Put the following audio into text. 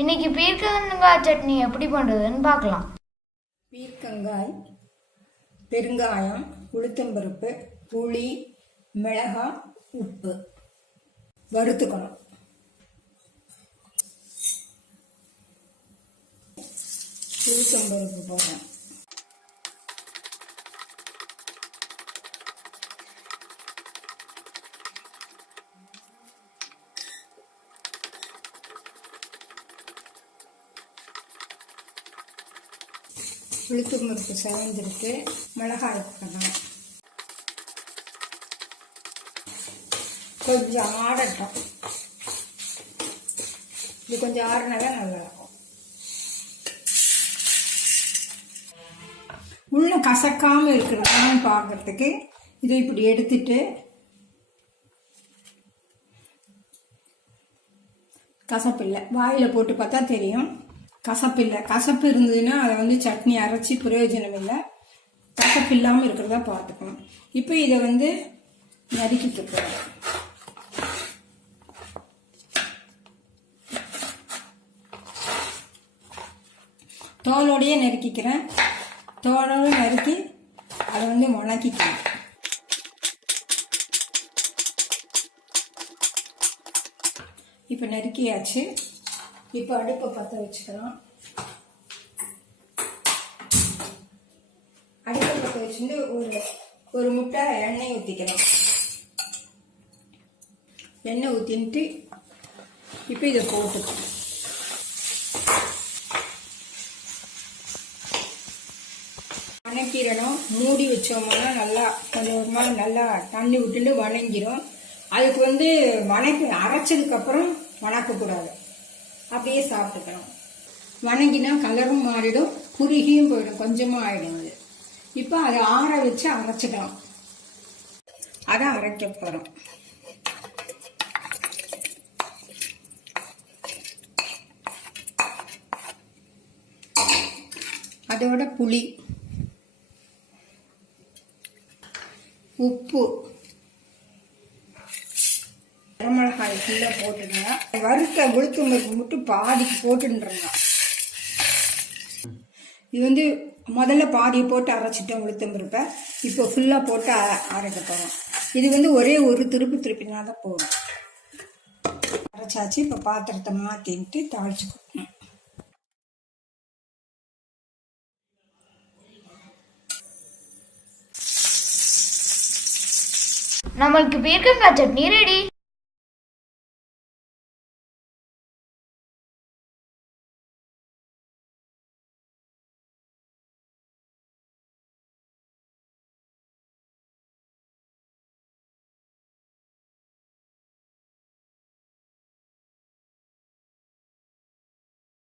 இன்னைக்கு பீர்க்கங்காய் சட்னி எப்படி பண்ணுறதுன்னு பார்க்கலாம். பீர்க்கங்காய், பெருங்காயம், உளுத்தம்பருப்பு, புளி, மிளகாய், உப்பு வறுத்துக்கணும். உளுத்தம்பருப்பு போடுறேன். உளுத்தம்பருப்பு செவந்திருக்கு. மிளகாய் போடணும். கொஞ்சம் ஆடட்டும். இது கொஞ்சம் ஆறுனாவே நல்லா இருக்கும். உள்ள கசக்காமல் இருக்கிறதான்னு பார்க்கறதுக்கு இதை இப்படி எடுத்துட்டு கசப்பில்லை வாயில் போட்டு பார்த்தா தெரியும். கசப்பில்லை. கசப்பு இருந்ததுன்னா அதை சட்னி அரைச்சி பிரயோஜனம் இல்லை. கசப்பு இல்லாமல் இருக்கிறதா பார்த்துக்கணும். இப்போ இதை நறுக்கிட்டு போகிறேன். தோலோடையே நறுக்கிக்கிறேன். தோலோடு நறுக்கி அதை வணக்கிக்கிறேன். இப்போ நறுக்கியாச்சு. இப்போ அடுப்பை பற்ற வச்சுக்கலாம். அடுப்பை பற்ற வச்சுட்டு ஒரு முட்டை எண்ணெய் ஊற்றிக்கலாம். எண்ணெய் ஊற்றின்ட்டு இப்போ இதை போட்டுக்கலாம். வணக்கிடணும். மூடி வச்சோம்னா நல்லா கொஞ்சம் நல்லா தண்ணி விட்டுட்டு வணங்கிடும். அதுக்கு அரைச்சதுக்கப்புறம் வணக்கக்கூடாது, அப்படியே சாப்பிட்டுக்கணும். வணங்கினா கலரும் மாறிடும், குறுகியும் போயிடும், கொஞ்சமாக ஆகிடும். அது இப்போ அதை ஆற வச்சு அரைச்சிக்கலாம். அதை அரைக்க போகிறோம். அதோட புளி, உப்பு, மிளகாய் ஃபுல்லாக போட்டுடுங்க. வறுத்த உளுத்தம்பருப்பு மட்டும் பாதிக்கு போட்டுன்றங்க. இது முதல்ல பாதியை போட்டு அரைச்சிட்டோம் உளுத்தம்பருப்பை. இப்போ ஃபுல்லாக போட்டு அரைக்க போகிறோம். இது ஒரே ஒரு திருப்பினா தான் போகும். அரைச்சாச்சு. இப்போ பாத்திரத்தை மாற்றின்ட்டு தாளிச்சு கொடுக்கணும். நம்மளுக்கு பீர்க்கங்காய் சட்னி ரெடி.